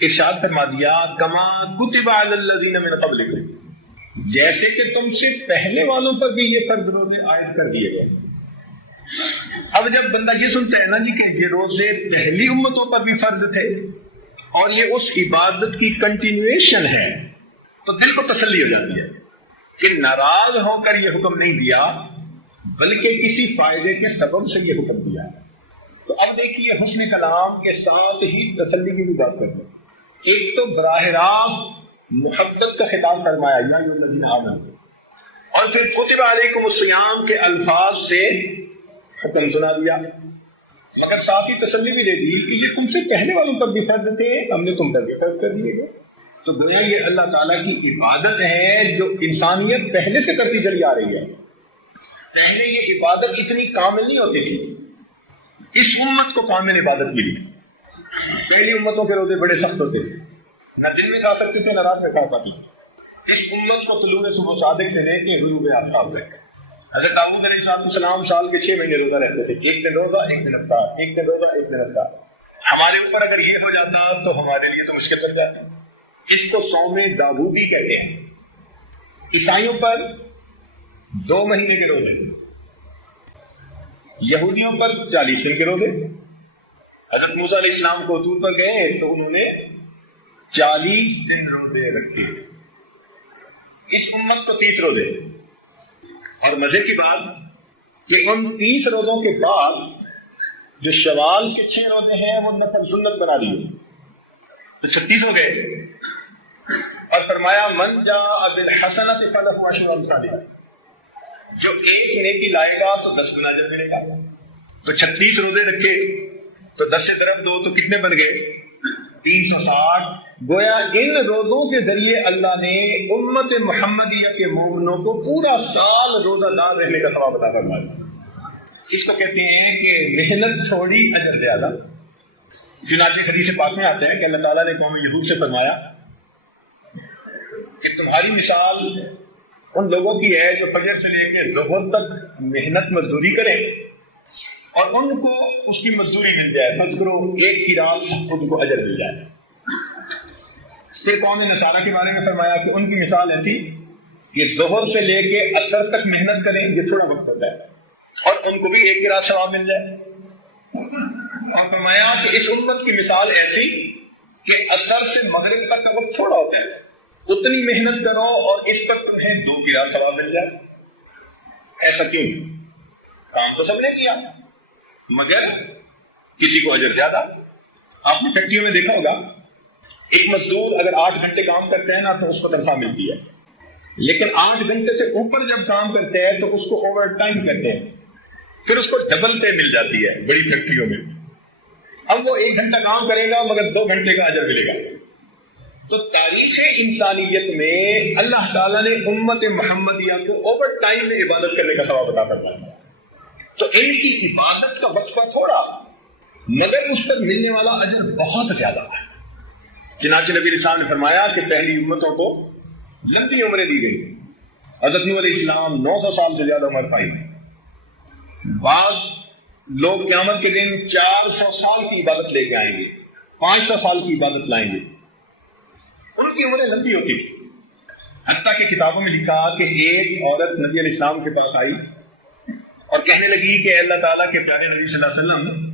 ارشاد فرما دیا کما کتب علی الذین من قبلکم، جیسے کہ تم سے پہلے والوں پر بھی یہ فرض روزے عائد کر دیے گئے۔ اب جب بندہ یہ سنتا ہے نا جی کہ یہ روزے پہلی امتوں پر بھی فرض تھے اور یہ اس عبادت کی کنٹینویشن ہے، تو دل کو تسلی ہو جاتی ہے کہ ناراض ہو کر یہ حکم نہیں دیا بلکہ کسی فائدے کے سبب سے یہ حکم دیا ہے۔ تو اب دیکھیے حسن کلام کے ساتھ ہی تسلی کی بھی بات کرتے ہیں۔ ایک تو براہ راست محبت کا خطاب فرمایا یا ایھا الذین آمنوا، اور پھر کتب علیکم الصیام کے الفاظ سے حکم سنا دیا، مگر ساتھ ہی تسلی بھی دے دی کہ یہ تم سے پہلے والوں پر بھی فرض تھے، ہم نے تم پر بھی فرض کر دیے گئے۔ تو گویا یہ اللہ تعالیٰ کی عبادت ہے جو انسانیت پہلے سے کرتی چلی آ رہی ہے۔ پہلے یہ عبادت اتنی کامل نہیں ہوتی تھی، اس امت کو کامل عبادت ملی۔ پہلی امتوں کے روزے بڑے سخت ہوتے تھے، نہ دن میں کھا سکتے تھے نہ رات میں کھا پاتی۔ اس امت کو طلوع صبح صادق سے لے کے غروب آفتاب تک، حضرت داؤد علیہ السلام سال کے 6 مہینے روزہ رہتے تھے، ایک دن روزہ ایک دن افطار، ایک دن روزہ ایک دن افطار۔ ہمارے اوپر اگر یہ ہو جاتا تو ہمارے لیے تو مشکل لگ جاتا۔ اس کو صوم داؤدی کہتے ہیں۔ عیسائیوں پر 2 مہینے کے روزے، یہودیوں پر 40 دن کے روزے۔ حضرت موسیٰ علیہ السلام کو طور پر گئے تو انہوں نے 40 دن روزے رکھے۔ اس امت کو 30 روزے، اور مزے کی بات کہ ان 30 روزوں کے بعد جو شوال کے 6 روزے ہیں وہ نفل سنت بنا دیے، تو 36 ہو گئے۔ اور فرمایا من جاء بالحسنۃ فلہ عشر امثالھا، جو ایک نیکی لائے گا تو 10 گنا اجر ملے گا۔ تو 36 روزے رکھے تو 10 سے ضرب 2 تو کتنے بن گئے؟ 360۔ گویا ان روزوں کے ذریعے اللہ نے امت محمدیہ کے مومنوں کو پورا سال روزہ دار رہنے کا ثواب عطا فرمایا۔ اس کو کہتے ہیں کہ محنت تھوڑی اجر زیادہ۔ چنانچہ حدیث پاک میں آتا ہے کہ اللہ تعالیٰ نے قوم یہود سے فرمایا کہ تمہاری مثال ان لوگوں کی ہے جو فجر سے لے کے ظہر تک محنت مزدوری کریں اور ان کو اس کی مزدوری مل جائے، فرض کرو ایک کی رات ان کو اجر مل جائے۔ پھر قوم نصارہ کے بارے میں فرمایا کہ ان کی مثال ایسی کہ ظہر سے لے کے عصر تک محنت کریں، یہ تھوڑا وقت ہوتا ہے، اور ان کو بھی ایک کی رات ثواب مل جائے۔ اور فرمایا کہ اس امت کی مثال ایسی کہ عصر سے مغرب تک کا وقت تھوڑا ہوتا ہے، اتنی محنت کرو اور اس پر تمہیں 2 کی رات ثواب مل جائے۔ ایسا کیوں؟ کام تو سب نے کیا مگر کسی کو اجر زیادہ۔ آپ نے فیکٹریوں میں دیکھا ہوگا ایک مزدور اگر 8 گھنٹے کام کرتے ہیں نا تو اس کو تنخواہ ملتی ہے، لیکن 8 گھنٹے سے اوپر جب کام کرتے ہیں تو اس کو اوور ٹائم کہتے ہیں، پھر اس کو ڈبل پے مل جاتی ہے بڑی فیکٹریوں میں۔ اب وہ 1 گھنٹہ کام کرے گا مگر 2 گھنٹے کا اجر ملے گا۔ تو تاریخ انسانیت میں اللہ تعالیٰ نے امت محمدیہ کو اوور ٹائم میں عبادت کرنے کا ثواب عطا فرمایا۔ تو ان کی عبادت کا وقفہ تھوڑا مگر اس پر ملنے والا اجر بہت زیادہ ہے۔ چنانچہ نبی علیہ السلام نے فرمایا کہ پہلی امتوں کو لمبی عمریں دی گئی۔ حضرت نوح علیہ السلام 900 سال سے زیادہ عمر پائی۔ بعض لوگ قیامت کے دن 400 سال کی عبادت لے کے آئیں گے، 500 سال کی عبادت لائیں گے۔ ان کی عمریں لمبی ہوتی تھی، حتیٰ کہ کتابوں میں لکھا کہ ایک عورت نبی علیہ السلام کے پاس آئی اور کہنے لگی کہ اللہ تعالیٰ کے پیارے نبی صلی اللہ علیہ وسلم،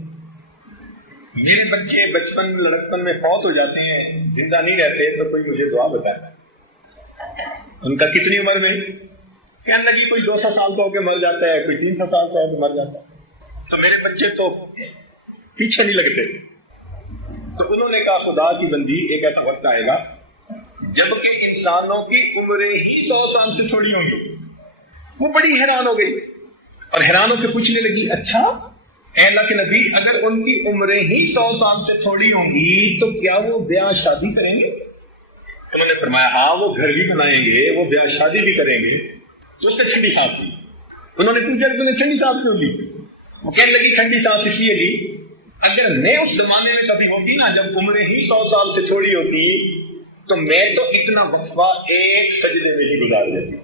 میرے بچے بچپن لڑکپن میں فوت ہو جاتے ہیں، زندہ نہیں رہتے، تو کوئی مجھے دعا بتائے۔ ان کا کتنی عمر میں؟ کہنے لگی کوئی 200 سال کا ہو کے مر جاتا ہے، کوئی 300 سال کا ہو کے مر جاتا ہے، تو میرے بچے تو پیچھے نہیں لگتے۔ تو انہوں نے کہا خدا کی بندی، ایک ایسا وقت آئے گا جبکہ انسانوں کی عمریں ہی 100 سال سے چھوڑی ہوں گی۔ وہ بڑی حیران ہو گئی اور حیران ہو کے پوچھنے لگی اچھا اے اللہ کے نبی، اگر ان کی عمریں ہی 100 سال سے چھوڑی ہوں گی تو کیا وہ بیاہ شادی کریں گے؟ انہوں نے فرمایا ہاں، وہ گھر بھی بنائیں گے، وہ بیاہ شادی بھی کریں گے۔ تو اس نے ٹھنڈی سانس لی۔ انہوں نے پوچھا کہ تم نے ٹھنڈی سانس کیوں لی؟ وہ کہنے لگی ٹھنڈی سانس اس لیے لی، اگر میں اس زمانے میں کبھی ہوتی نا جب عمریں ہی 100 سال سے چھوڑی ہوتی تو میں تو اتنا وقفہ ایک سجدے میں ہی گزار دیتی۔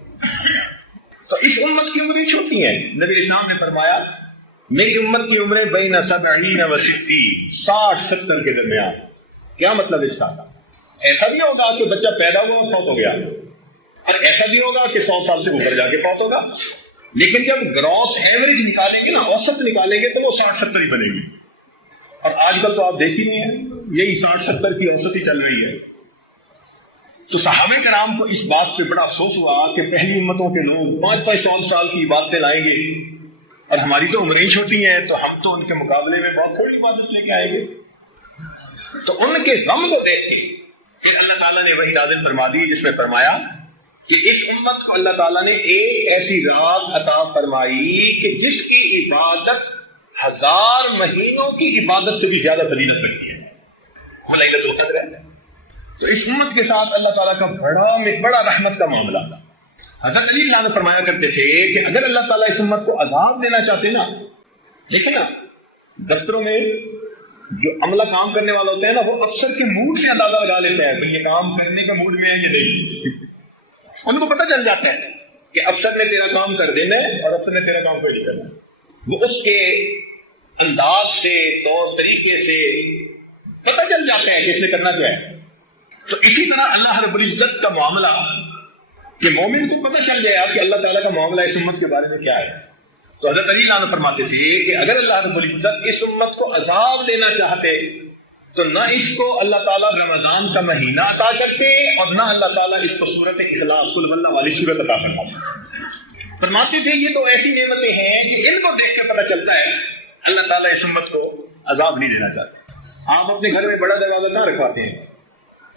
تو اس امت کی عمریں چھوٹی ہیں۔ نبی اسلام نے فرمایا میری امت کی عمریں بین 70 و 60 60-70 کے درمیان، کیا مطلب اس کا؟ ایسا بھی ہوگا کہ بچہ پیدا ہوا اور فوت ہو گیا، اور ایسا بھی ہوگا کہ 100 سال سے اوپر جا کے فوت ہوگا، لیکن جب گراس ایوریج نکالیں گے نا، اوسط نکالیں گے، تو وہ 60-70 ہی بنے گی. اور آج کل تو آپ دیکھ ہی نہیں ہیں، یہی 60-70 کی اوسط ہی چل رہی ہے. تو صحابہ کرام کو اس بات پہ بڑا افسوس ہوا کہ پہلی امتوں کے لوگ 500 سال کی عبادتیں لائیں گے، اور ہماری تو عمریں چھوٹی ہیں، تو ہم تو ان کے مقابلے میں بہت تھوڑی عبادت لے کے آئیں گے. تو ان کے غم کو دیکھ کے پھر اللہ تعالیٰ نے وحی نازل فرما دی، جس میں فرمایا کہ اس امت کو اللہ تعالیٰ نے ایک ایسی رات عطا فرمائی کہ جس کی عبادت 1000 مہینوں کی عبادت سے بھی زیادہ فضیلت رکھتی ہے. وہ ليلۃ القدر ہے. تو اس امت کے ساتھ اللہ تعالیٰ کا بڑا رحمت کا معاملہ. حضرت علی اللہ نے فرمایا کرتے تھے کہ اگر اللہ تعالیٰ اس امت کو عذاب دینا چاہتے نا، دیکھیں نا دفتروں میں جو عملہ کام کرنے والا ہوتا ہے نا، وہ افسر کے موڈ سے اندازہ لگا لیتا ہے کہ یہ کام کرنے کا موڈ میں ہے یا نہیں. ان کو پتہ چل جاتا ہے کہ افسر نے تیرا کام کر دینا ہے اور افسر نے تیرا کام کوئی نہیں کرنا. وہ اس کے انداز سے، طور طریقے سے پتہ چل جاتا ہے کہ اس نے کرنا کیا ہے. تو اسی طرح اللہ رب العزت کا معاملہ کہ مومن کو پتہ چل گیا کہ اللہ تعالیٰ کا معاملہ اس امت کے بارے میں کیا ہے. تو حضرت علی عنہ فرماتے تھے کہ اگر اللہ رب العزت اس امت کو عذاب دینا چاہتے تو نہ اس کو اللہ تعالیٰ رمضان کا مہینہ عطا کرتے، اور نہ اللہ تعالیٰ اس کو سورۃ اخلاص قل واللہ والی سورت عطا فرماتے. فرماتے تھے یہ تو ایسی نعمتیں ہیں کہ ان کو دیکھ کے پتہ چلتا ہے اللہ تعالیٰ اس امت کو عذاب نہیں دینا چاہتے. آپ اپنے گھر میں بڑا دروازہ کہاں رکھواتے ہیں؟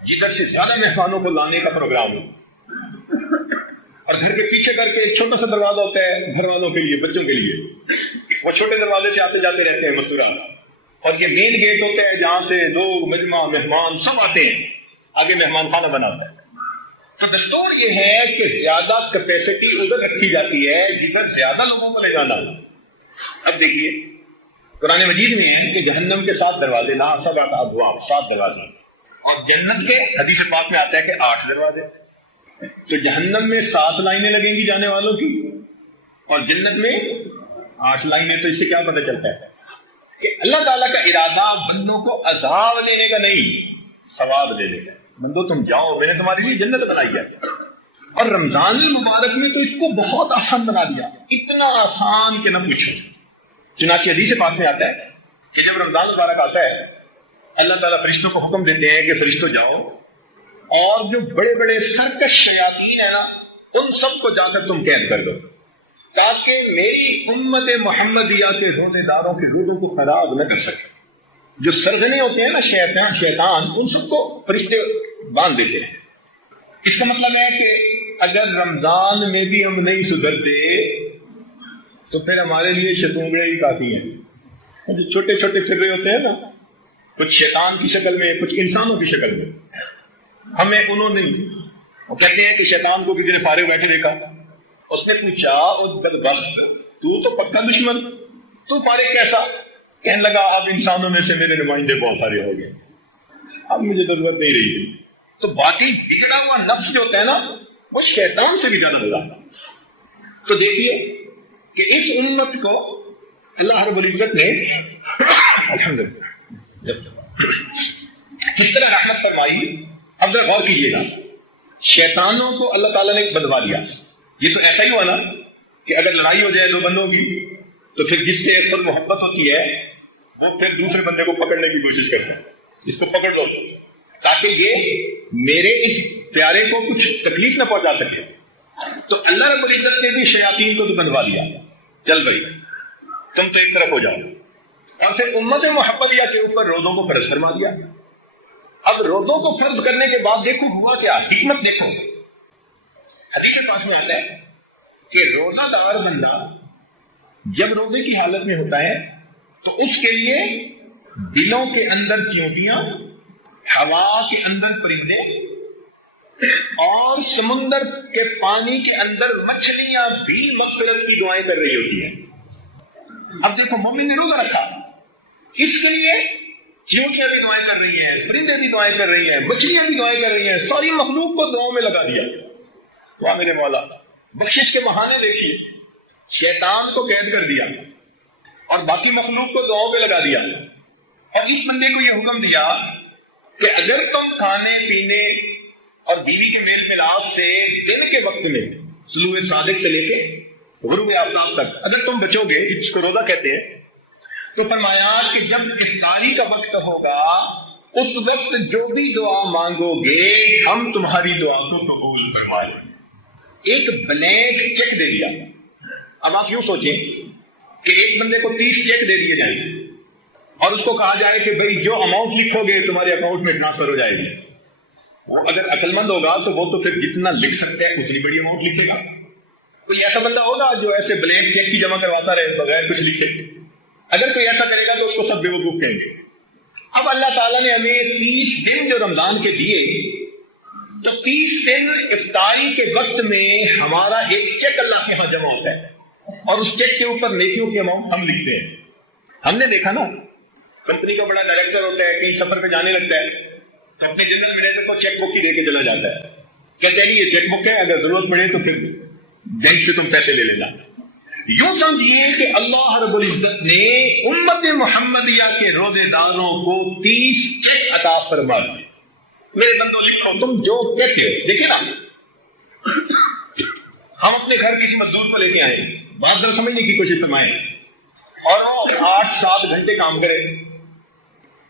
جدھر سے زیادہ مہمانوں کو لانے کا پروگرام ہو. اور گھر کے پیچھے کر کے ایک چھوٹا سا دروازہ ہوتا ہے گھر والوں کے لیے، بچوں کے لیے. وہ چھوٹے دروازے سے آتے جاتے رہتے ہیں مستورہ. اور یہ مین گیٹ ہوتا ہے جہاں سے لوگ، مجمع، مہمان سب آتے ہیں. آگے مہمان خانہ بناتا ہے. تو دستور یہ ہے کہ زیادہ کیپیسٹی ادھر رکھی جاتی ہے جدھر زیادہ لوگوں کو لے جانا. اب دیکھیے قرآن مجید میں ہے کہ جہنم کے 7 دروازے، لا 7 ابواب، 7 دروازے، اور جنت کے حدیث پاک میں آتا ہے کہ 8 دروازے. تو جہنم میں 7 لائنیں لگیں گی جانے والوں کی، اور جنت میں 8 لائنیں. تو اس سے کیا پتہ چلتا ہے کہ اللہ تعالیٰ کا ارادہ بندوں کو عذاب لینے کا نہیں، ثواب لینے کا. بندو تم جاؤ، میں نے تمہارے لیے جنت بنائی ہے. اور رمضان المبارک میں تو اس کو بہت آسان بنا دیا، اتنا آسان کہ نہ پوچھو. چنانچہ حدیث پاک میں آتا ہے کہ جب رمضان مبارک آتا ہے اللہ تعالیٰ فرشتوں کو حکم دیتے ہیں کہ فرشتوں جاؤ اور جو بڑے بڑے سرکش شیاطین ہیں نا، ان سب کو جا کر تم قید کر دو، تاکہ میری امت محمدیہ کے روزے داروں کے روزوں کو خراب نہ کر سکے. جو سرغنے ہوتے ہیں نا شیطان، ان سب کو فرشتے باندھ دیتے ہیں. اس کا مطلب ہے کہ اگر رمضان میں بھی ہم نہیں سدھرتے تو پھر ہمارے لیے شتونگڑے ہی کافی ہیں. جو چھوٹے چھوٹے پھر رہے ہوتے ہیں نا، کچھ شیطان کی شکل میں، کچھ انسانوں کی شکل میں، ہمیں انہوں نے، وہ کہتے ہیں کہ شیطان کو کسی نے فارغ بیٹھے دیکھا، اس نے پوچھا او بدبخت تو تو پکا دشمن، تو فارغ کیسا؟ کہنے لگا اب انسانوں میں سے میرے نمائندے بہت سارے ہو گئے، اب مجھے ضرورت نہیں رہی. تو باقی بگڑا ہوا نفس جو ہوتا ہے نا، وہ شیطان سے بھی زیادہ بگڑا. تو دیکھیے کہ اس امت کو اللہ رب العزت نے الحمدللہ کس طرح رحمت فرمائی. اب ذرا غور کیجیے گا، شیطانوں کو اللہ تعالیٰ نے بدوا دیا. یہ تو ایسا ہی ہوا نا کہ اگر لڑائی ہو جائے دو بندوں کی تو پھر جس سے خود محبت ہوتی ہے وہ پھر دوسرے بندے کو پکڑنے کی کوشش کرتا ہے، اس کو پکڑ لو تاکہ یہ میرے اس پیارے کو کچھ تکلیف نہ پہنچا سکے. تو اللہ رب العزت نے بھی شیاطین کو تو بنوا دیا، چل بھائی تم تو ایک طرف ہو جاؤ. اور پھر امت محمدیہ کے اوپر روزوں کو فرض فرما دیا. اب روزوں کو فرض کرنے کے بعد دیکھو ہوا کیا، حکمت دیکھو. حدیث پاک میں آتا ہے کہ روزہ دار بندہ جب روزے کی حالت میں ہوتا ہے تو اس کے لیے دلوں کے اندر چیونٹیاں، ہوا کے اندر پرندے، اور سمندر کے پانی کے اندر مچھلیاں بھی مغفرت کی دعائیں کر رہی ہوتی ہیں. اب دیکھو مومن نے روزہ رکھا، اس کے لیے چیونٹیاں بھی دعائیں کر رہی ہیں، پرندے بھی دعائیں کر رہی ہیں، مچھلیاں بھی دعائیں کر رہی ہیں، ساری مخلوق کو دعاؤں میں لگا دیا. واہ میرے مولا، بخشش کے بہانے دیکھیے، شیطان کو قید کر دیا اور باقی مخلوق کو دعاؤں میں لگا دیا. اور اس بندے کو یہ حکم دیا کہ اگر تم کھانے پینے اور بیوی کے میل ملاپ سے دن کے وقت میں طلوع صادق سے لے کے غروب آفتاب تک اگر تم بچو گے، جس کو روزہ کہتے ہیں، تو فرمایا کہ جب افطاری کا وقت ہوگا اس وقت جو بھی دعا مانگو گے ہم تمہاری دعا کو قبول فرمائیں گے۔ ایک بلینک چیک دے دیا۔ اب آپ یوں سوچیں کہ ایک بندے کو 30 چیک دے دیے جائیں اور اس کو کہا جائے کہ بھئی جو اماؤنٹ لکھو گے تمہارے اکاؤنٹ میں ٹرانسفر ہو جائے گی۔ وہ اگر عقل مند ہوگا تو وہ تو پھر جتنا لکھ سکتا ہے اتنی بڑی اماؤنٹ لکھے گا۔ کوئی ایسا بندہ ہوگا جو ایسے بلینک چیک کی جمع کرواتا رہے بغیر کچھ لکھے؟ اگر کوئی ایسا کرے گا تو اس کو سب بیوقوف کہیں گے۔ اب اللہ تعالیٰ نے ہمیں 30 دن جو رمضان کے دیے، تو 30 دن افطاری کے وقت میں ہمارا ایک چیک اللہ کے ہاں جمع ہوتا ہے اور اس چیک کے اوپر نیکیوں کی اماؤنٹ ہم لکھتے ہیں۔ ہم نے دیکھا نا، کمپنی کا بڑا ڈائریکٹر ہوتا ہے، کہیں سفر پہ جانے لگتا ہے تو اپنے جنرل مینیجر کو چیک بک ہی دے کے چلا جاتا ہے، کہتے ہیں یہ چیک بک ہے، اگر ضرورت پڑے تو پھر بینک سے تم پیسے لے لینا۔ یوں سمجھیے کہ اللہ رب العزت نے امت محمدیہ کے روزے داروں کو 30 چیک عطا فرما دیے۔ میرے بندو لکھو تم جو کہتے ہو۔ دیکھیں نا، ہم اپنے گھر کسی مزدور کو لے کے آئے، بات ذرا سمجھنے کی کوشش فرمائیں، اور وہ 8-7 گھنٹے کام کرے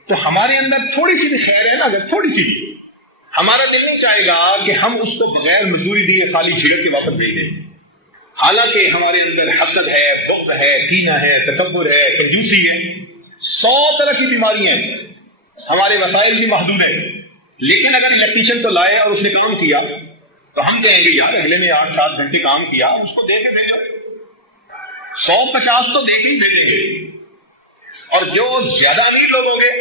تو ہمارے اندر تھوڑی سی بھی خیر ہے نا، اگر تھوڑی سی بھی، ہمارا دل نہیں چاہے گا کہ ہم اس کو بغیر مزدوری دیے خالی جھڑک کے واپس بھیج دیں۔ حالانکہ ہمارے اندر حسد ہے، بغض ہے، کینہ ہے، تکبر ہے، کنجوسی ہے، 100 طرح کی بیماریاں ہیں، ہمارے وسائل بھی محدود ہیں۔ لیکن اگر الیکٹریشین تو لائے اور اس نے کام کیا تو ہم کہیں گے یار اگلے نے 8-7 گھنٹے کام کیا، اس کو دے کے بھیجو۔ 150 تو دے کے ہی بھیجیں گے، اور جو زیادہ امیر لوگ ہوں گے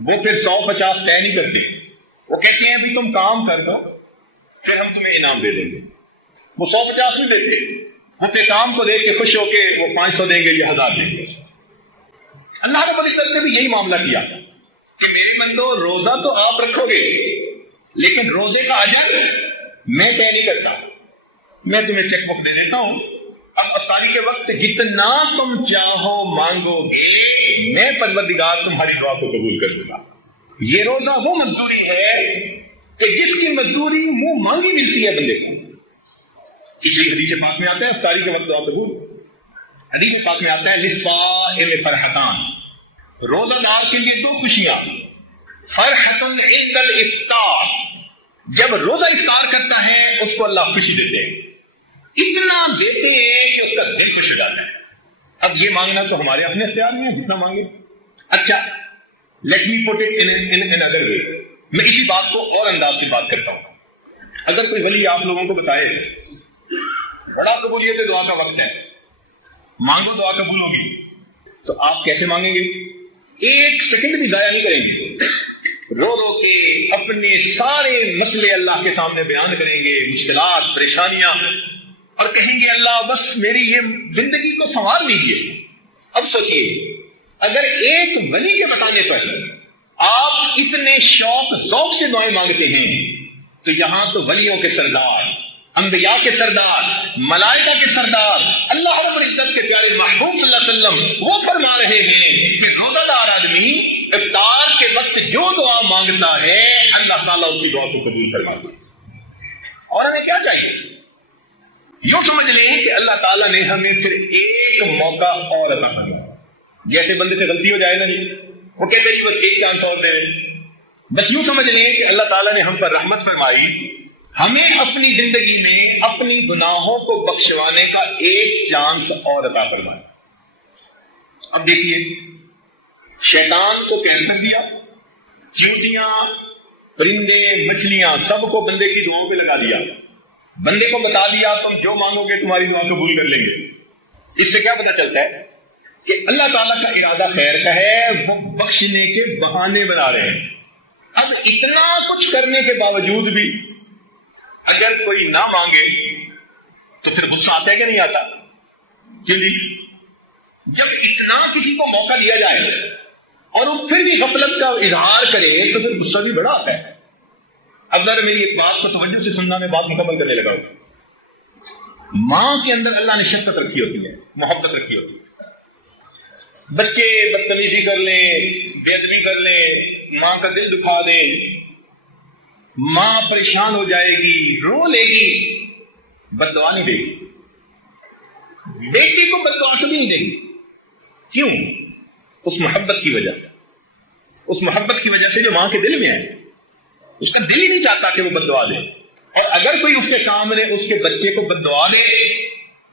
وہ پھر 150 طے نہیں کرتے، وہ کہتے ہیں بھی تم کام کر دو پھر ہم تمہیں انعام دے دیں گے۔ وہ 150 نہیں دیتے، وہ پھر کام کو دیکھ کے خوش ہو کے وہ 500 دیں گے یا 1000 دیں گے۔ اللہ رب العزت نے بھی یہی معاملہ کیا کہ میرے بندو روزہ تو آپ رکھو گے لیکن روزے کا اجر میں طے نہیں کرتا، میں تمہیں چیک بک دے دیتا ہوں، اب افطاری کے وقت جتنا تم چاہو مانگو گے میں پروردگار تمہاری دعا کو قبول کر دوں گا۔ یہ روزہ وہ مزدوری ہے کہ جس کی مزدوری منہ مانگی ملتی ہے بندے کو۔ اس لیے حدیث پاک میں آتا ہے افطاری کے وقت دعا قبول۔ حدیث پاک میں آتا ہے للصائم فرحتان، روزہ دار کے لیے 2 خوشیاں، فرحۃ عند الافطار، جب روزہ افطار کرتا ہے اس کو اللہ خوشی دیتے ہیں، اتنا دیتے ہیں کہ اس کا دل خوش ہو جاتا ہے۔ اب یہ مانگنا تو ہمارے اپنے اختیار میں ہے، جتنا مانگے۔ اچھا let me put it in another way، میں اسی بات کو اور انداز سے بات کرتا ہوں۔ اگر کوئی ولی آپ لوگوں کو بتائے بڑا قبولیت دعا کا وقت ہے، مانگو دعا قبول ہوگی، تو آپ کیسے مانگیں گے؟ 1 سیکنڈ بھی ضائع نہیں کریں گے، رو رو کے اپنے سارے مسئلے اللہ کے سامنے بیان کریں گے، مشکلات، پریشانیاں، اور کہیں گے اللہ بس میری یہ زندگی کو سنوار لیجیے۔ اب سوچئے اگر ایک ولی کے بتانے پر آپ اتنے شوق ذوق سے دعائیں مانگتے ہیں تو یہاں تو ولیوں کے سردار، انبیاء کے سردار، ملائکہ کے سردار، اللہ رب العزت کے پیارے محبوب صلی اللہ علیہ وسلم وہ فرما رہے ہیں کہ روزہ دار آدمی افطار کے وقت جو دعا مانگتا ہے اللہ تعالیٰ اس کی دعا کو قبول فرماتا ہے۔ اور ہمیں کیا چاہیے؟ یوں سمجھ لیں کہ اللہ تعالیٰ نے ہمیں پھر ایک موقع اور عطا فرمایا۔ جیسے بندے سے غلطی ہو جائے نا، وہ کہتے ہیں بس ایک چانس اور دے، بس یوں سمجھ لیں کہ اللہ تعالیٰ نے ہم پر رحمت فرمائی، ہمیں اپنی زندگی میں اپنی گناہوں کو بخشوانے کا ایک چانس اور عطا فرمایا۔ اب دیکھیے شیطان کو قید کر دیا، چیونٹیاں، پرندے، مچھلیاں سب کو بندے کی دعاؤں پہ لگا دیا، بندے کو بتا دیا تم جو مانگو گے تمہاری دعا قبول کر لیں گے۔ اس سے کیا پتہ چلتا ہے کہ اللہ تعالیٰ کا ارادہ خیر کا ہے، وہ بخشنے کے بہانے بنا رہے ہیں۔ اب اتنا کچھ کرنے کے باوجود بھی اگر کوئی نہ مانگے تو پھر غصہ آتا ہے کہ نہیں آتا؟ کیوں جی؟ جب اتنا کسی کو موقع دیا جائے اور وہ پھر بھی غفلت کا اظہار کرے تو پھر غصہ بھی بڑا آتا ہے۔ اب ذرا میری ایک بات کو توجہ سے سننا، میں بات مکمل کرنے لگا ہوں۔ ماں کے اندر اللہ نے شفقت رکھی ہوتی ہے، محبت رکھی ہوتی ہے۔ بچے بدتمیزی کر لیں، بے ادبی کر لیں، ماں کا دل دکھا دیں، ماں پریشان ہو جائے گی، رو لے گی، بد دعا نہیں دے گی، بیٹی کو بد دعا کبھی نہیں دے گی۔ کیوں؟ اس محبت کی وجہ سے، اس محبت کی وجہ سے جو ماں کے دل میں ہے، اس کا دل ہی نہیں چاہتا کہ وہ بد دعا دے۔ اور اگر کوئی اس کے سامنے اس کے بچے کو بد دعا دے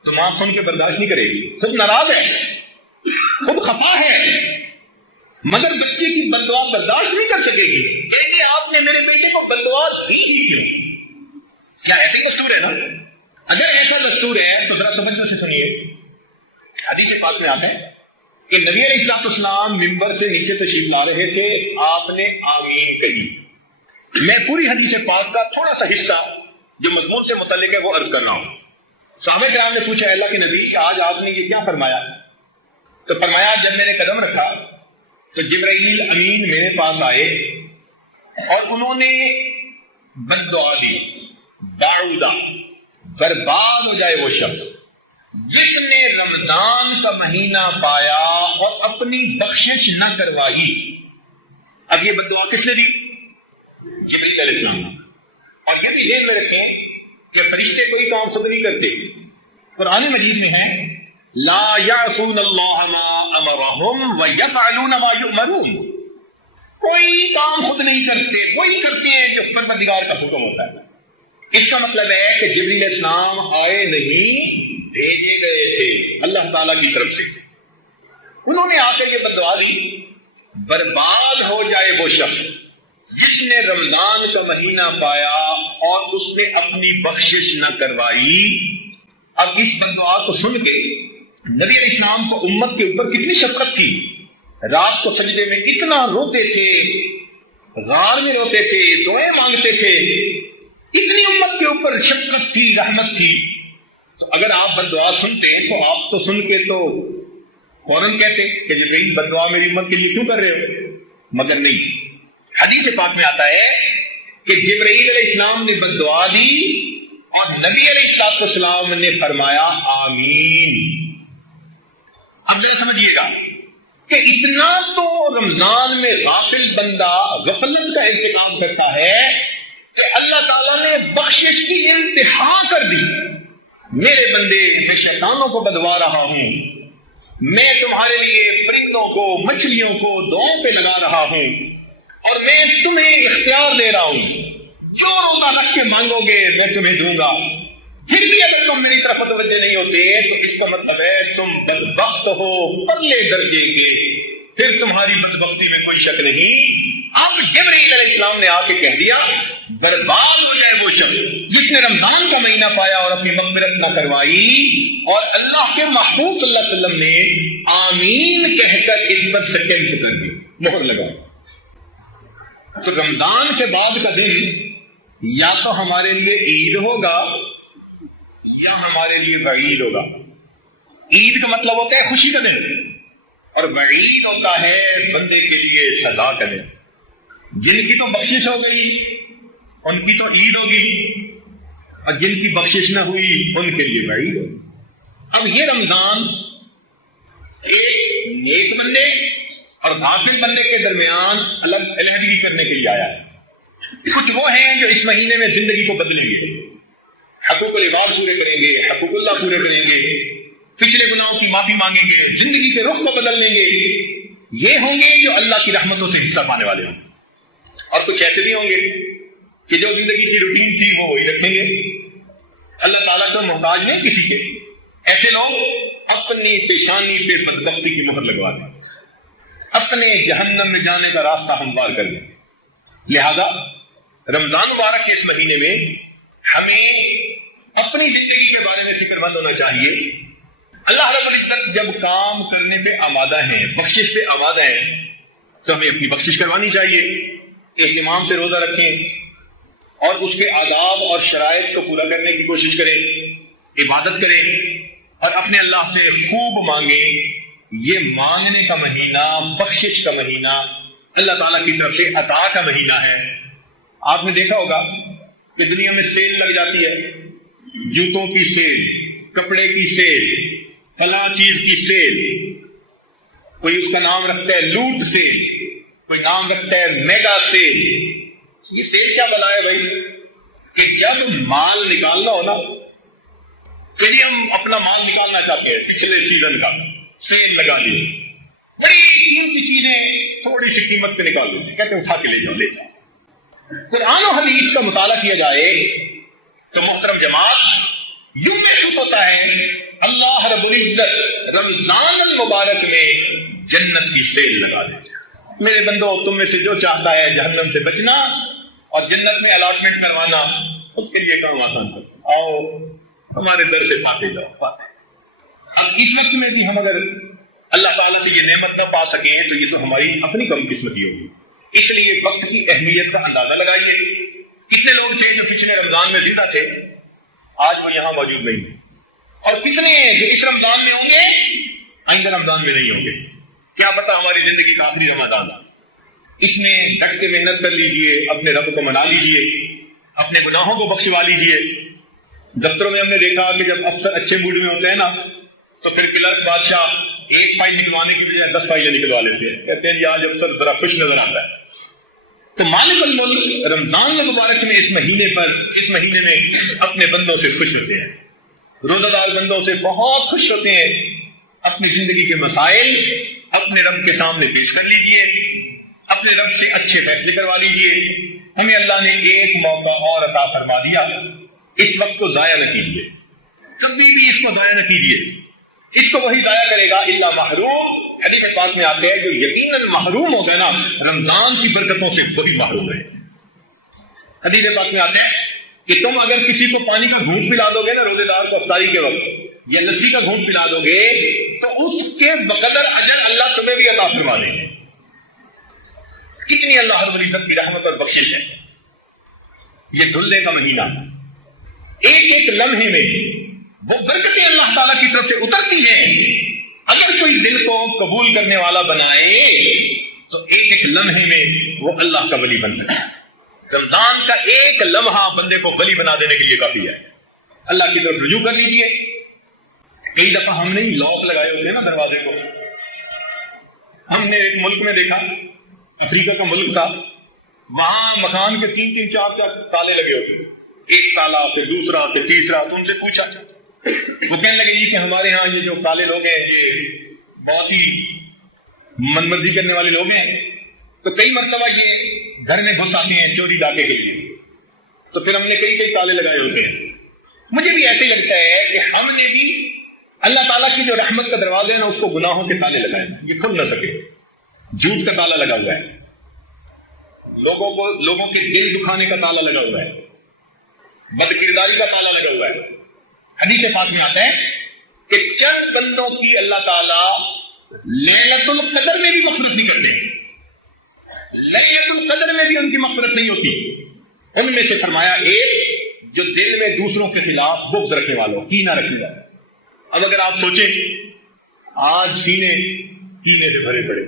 تو ماں سن کے برداشت نہیں کرے گی، خود ناراض ہے، خود خفا ہے، مگر بچے کی بد دعا برداشت نہیں کر سکے گی، کہے گی آپ نے میرے بیٹے کو بد دعا دی ہی کیوں؟ کیا ایسے دستور ہے نا؟ اگر ایسا دستور ہے تو ذرا توجہ سے سنیے، حدیث پاک میں آتا ہے کہ نبی علیہ السلام ممبر سے نیچے تشریف لا رہے تھے، آپ نے آمین کہی۔ میں پوری حدیث پاک کا تھوڑا سا حصہ جو مضمون سے متعلق ہے وہ عرض کر رہا ہوں۔ صحابہ کرام نے پوچھا اللہ کے نبی آج آپ نے یہ کیا فرمایا؟ تو فرمایا جب میں نے قدم رکھا تو جبرائیل امین میرے پاس آئے اور انہوں نے بد دعا دی، بعودا، برباد ہو جائے وہ شخص جس نے رمضان کا مہینہ پایا اور اپنی بخشش نہ کروائی۔ اب یہ بد دعا کس نے دی؟ جبرائیل علیہ السلام۔ اور یہ بھی ذہن میں رکھیں کہ فرشتے کوئی کام خود نہیں کرتے، قرآن مجید میں ہے لا یعصون اللہ ما امرهم ویفعلون ما یؤمرون، کوئی کام خود نہیں کرتے، وہی کرتے ہیں جو پروردگار کا حکم ہوتا ہے۔ اس کا مطلب ہے کہ جبرائیل علیہ السلام آئے نہیں، بھیجے گئے تھے اللہ تعالیٰ کی طرف سے۔ انہوں نے آ کے یہ بد دعا دی، برباد ہو جائے وہ شخص جس نے رمضان کا مہینہ پایا اور اس نے اپنی بخشش نہ کروائی۔ اب اس بد دعا کو سن کے نبی علیہ السلام کو امت کے اوپر کتنی شفقت تھی، رات کو سجدے میں اتنا روتے تھے، غار میں روتے تھے، دعائیں مانگتے تھے، اتنی امت کے اوپر شفقت تھی، رحمت تھی۔ اگر آپ بد دعا سنتے تو آپ تو سن کے تو فوراً کہتے کہ جبرائیل بد دعا میری امت کے لیے کیوں کر رہے ہو، مگر نہیں۔ حدیث پاک میں آتا ہے کہ جبرائیل علیہ السلام نے بد دعا دی اور نبی علیہ السلام نے فرمایا آمین۔ اب ذرا سمجھیے گا کہ اتنا تو رمضان میں غافل بندہ غفلت کا ارتکاب کرتا ہے کہ اللہ تعالیٰ نے بخشش کی انتہا کر دی۔ میرے بندے، میں شیطانوں کو بدوا رہا ہوں، میں تمہارے لیے پرندوں کو، مچھلیوں کو دعاؤں پہ لگا رہا ہوں، اور میں تمہیں اختیار دے رہا ہوں، جو روزہ رکھ کے مانگو گے میں تمہیں دوں گا۔ پھر بھی اگر تم میری طرف متوجہ نہیں ہوتے تو اس کا مطلب ہے تم بدبخت ہو پرلے درجے کے، پھر تمہاری بدبختی میں کوئی شک نہیں۔ اب جبرائیل علیہ السلام نے آ کے کہہ دیا برباد ہو جائے وہ شخص جس نے رمضان کا مہینہ پایا اور اپنی مغفرت نہ کروائی، اور اللہ کے محبوب صلی اللہ علیہ وسلم نے آمین کہہ کر اس پر سٹیمپ کر دی، مہر لگا۔ تو رمضان کے بعد کا دن یا تو ہمارے لیے عید ہوگا یا ہمارے لیے وعید ہوگا۔ عید کا مطلب ہوتا ہے خوشی کا دن، اور وعید ہوتا ہے بندے کے لیے سزا کا دن۔ جن کی تو بخشش ہو گئی ان کی تو عید ہوگی، اور جن کی بخشش نہ ہوئی ان کے لیے وعید ہوگی۔ اب یہ رمضان ایک نیک بندے اور غافل بندے کے درمیان الگ علیحدگی کرنے کے لیے آیا ہے۔ کچھ وہ ہیں جو اس مہینے میں زندگی کو بدلیں گے، حقوق العباد پورے کریں گے، حقوق اللہ پورے کریں گے، پچھلے گناہوں کی معافی مانگیں گے، زندگی کے رخ کو بدل لیں گے۔ یہ ہوں گے جو اللہ کی رحمتوں سے حصہ پانے والے ہوں گے۔ اور کچھ ایسے بھی ہوں گے کہ جو زندگی کی روٹین تھی وہ وہی رکھیں گے، اللہ تعالیٰ کو محتاج نہیں کسی کے۔ ایسے لوگ اپنی پیشانی پہ بدبختی کی مہر لگوا دیں، اپنے جہنم میں جانے کا راستہ ہموار کر دیں۔ لہذا رمضان مبارک کے اس مہینے میں ہمیں اپنی زندگی کے بارے میں فکر مند ہونا چاہیے۔ اللہ رب العزت جب کام کرنے پہ آمادہ ہیں، بخشش پہ آمادہ ہیں، تو ہمیں اپنی بخشش کروانی چاہیے، اہتمام سے روزہ رکھیں اور اس کے آداب اور شرائط کو پورا کرنے کی کوشش کریں، عبادت کریں اور اپنے اللہ سے خوب مانگیں۔ یہ مانگنے کا مہینہ، بخشش کا مہینہ، اللہ تعالیٰ کی طرف سے عطا کا مہینہ ہے۔ آپ نے دیکھا ہوگا کہ دنیا میں سیل لگ جاتی ہے، جوتوں کی سیل، کپڑے کی سیل، فلاں چیز کی سیل، کوئی اس کا نام رکھتا ہے لوٹ سیل، کوئی نام رکھتا ہے میگا سیل. یہ سیل کیا بنا ہے بھائی کہ جب مال نکالنا ہو نا، پھر ہم اپنا مال نکالنا چاہتے ہیں پچھلے سیزن کا، سیل لگا دی، بڑی قیمتی چیزیں تھوڑی سی قیمت پہ نکال دیتے، کہتے ہیں اٹھا کے لے جاؤ لے جاؤ. قرآن و حدیث کا مطالعہ کیا جائے تو محترم جماعت یوں محسوس ہوتا ہے اللہ رب العزت رمضان المبارک میں جنت کی سیل لگا دیتے. میرے بندو، تم میں سے جو چاہتا ہے جہنم سے بچنا اور جنت میں الاٹمنٹ کروانا، اس کے لیے کام آسان کرو، آؤ ہمارے در سے پاتے جاؤ. اب اس وقت میں بھی ہم اگر اللہ تعالیٰ سے یہ نعمت نہ پا سکیں تو یہ تو ہماری اپنی کم قسمتی ہوگی. اس لیے وقت کی اہمیت کا اندازہ لگائیے. کتنے لوگ تھے جو پچھلے رمضان میں زندہ تھے، آج وہ یہاں موجود نہیں ہیں، اور کتنے ہیں جو اس رمضان میں ہوں گے آئندہ رمضان میں نہیں ہوں گے. کیا پتا ہماری زندگی کا آخری رمضان. اس میں ڈٹ کے محنت کر لیجئے، اپنے رب کو منا لیجئے، اپنے گناہوں کو بخشوا لیجئے. دفتروں میں ہم نے دیکھا کہ جب افسر اچھے موڈ میں ہوتے ہیں نا تو پھر کلرک بادشاہ ایک فائل نکلوانے کی بجائے 10 فائلیں نکلوا لیتے ہیں، کہتے ہیں جی آج افسر ذرا خوش نظر آتا ہے. تو مالک الملک رمضان المبارک میں اس مہینے میں اپنے بندوں سے خوش ہوتے ہیں. روزہ دار بندوں سے بہت خوش ہوتے ہیں. اپنی زندگی کے مسائل اپنے رب کے سامنے پیش کر لیجئے، اپنے رب سے اچھے فیصلے کروا لیجئے. ہمیں اللہ نے ایک موقع اور عطا فرما دیا، اس وقت کو ضائع نہ کیجیے، کبھی بھی اس کو ضائع نہ کیجیے. اس کو وہی ضائع کرے گا الا محروم. حدیث پاک میں آتے ہیں جو یقیناً محروم ہو گئے نا رمضان کی برکتوں سے، وہی محروم ہے. حدیث پاک میں آتے ہیں کہ تم اگر کسی کو پانی کا گھونٹ پلا دو گے نا روزے دار کو افطاری کے وقت، یا لسی کا گھونٹ پلا دو گے تو اس کے بقدر اجر اللہ تمہیں بھی عطا فرما دیں گے. کتنی اللہ رب العزت کی رحمت اور بخشش ہے. یہ دھلنے کا مہینہ، ایک ایک لمحے میں وہ برکتیں اللہ تعالیٰ کی طرف سے اترتی ہیں. اگر کوئی دل کو قبول کرنے والا بنائے تو ایک ایک لمحے میں وہ اللہ کا ولی بن سکتا ہے. رمضان کا ایک لمحہ بندے کو ولی بنا دینے کے لیے کافی ہے. اللہ کی طرف رجوع کر لیجئے. کئی دفعہ ہم نے لاک لگائے ہوتے ہیں نا دروازے کو. ہم نے ایک ملک میں دیکھا، افریقہ کا ملک تھا، وہاں مکان کے 3 4 تالے لگے ہوتے، ایک تالا پھر دوسرا پھر تیسرا. تو ان سے پوچھا، وہ کہنے لگے یہ کہ ہمارے ہاں یہ جو کالے لوگ ہیں یہ بہت ہی من مرضی کرنے والے لوگ ہیں، تو کئی مرتبہ یہ گھر میں گھس آتے ہیں چوری ڈاکے کے لیے. تو پھر ہم نے کئی تالے لگائے ہوتے ہیں. مجھے بھی ایسے لگتا ہے کہ ہم نے بھی اللہ تعالیٰ کی جو رحمت کا دروازہ ہے نا اس کو گناہوں کے تالے لگائے ہیں، یہ کھل نہ سکے. جھوٹ کا تالا لگا ہوا ہے، لوگوں کے دل دکھانے کا تالا لگا ہوا ہے، بد کرداری کا تالا لگا ہوا ہے. حدیث پاک میں آتا ہے کہ چند بندوں کی اللہ تعالیٰ لیلۃ القدر میں بھی مغفرت نہیں کرتے. لیلۃ القدر میں بھی ان کی مغفرت نہیں ہوتی. ان میں سے فرمایا ایک جو دل میں دوسروں کے خلاف بغض رکھنے والوں، کینہ رکھنے والوں. اب اگر آپ سوچیں آج سینے کینے سے بھرے پڑے،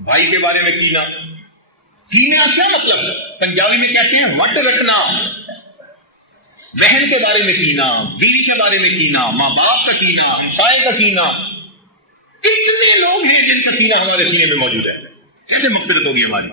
بھائی کے بارے میں کینہ کا کیا مطلب ہے؟ پنجابی میں کہتے ہیں وٹ رکھنا. بہن کے بارے میں کینہ، بیوی کے بارے میں کینہ، ماں باپ کا کینہ، ہمسائے کا کینہ. کتنے لوگ ہیں جن کا کینہ ہمارے سینے میں موجود ہے. کیسے مغفرت ہوگی ہماری؟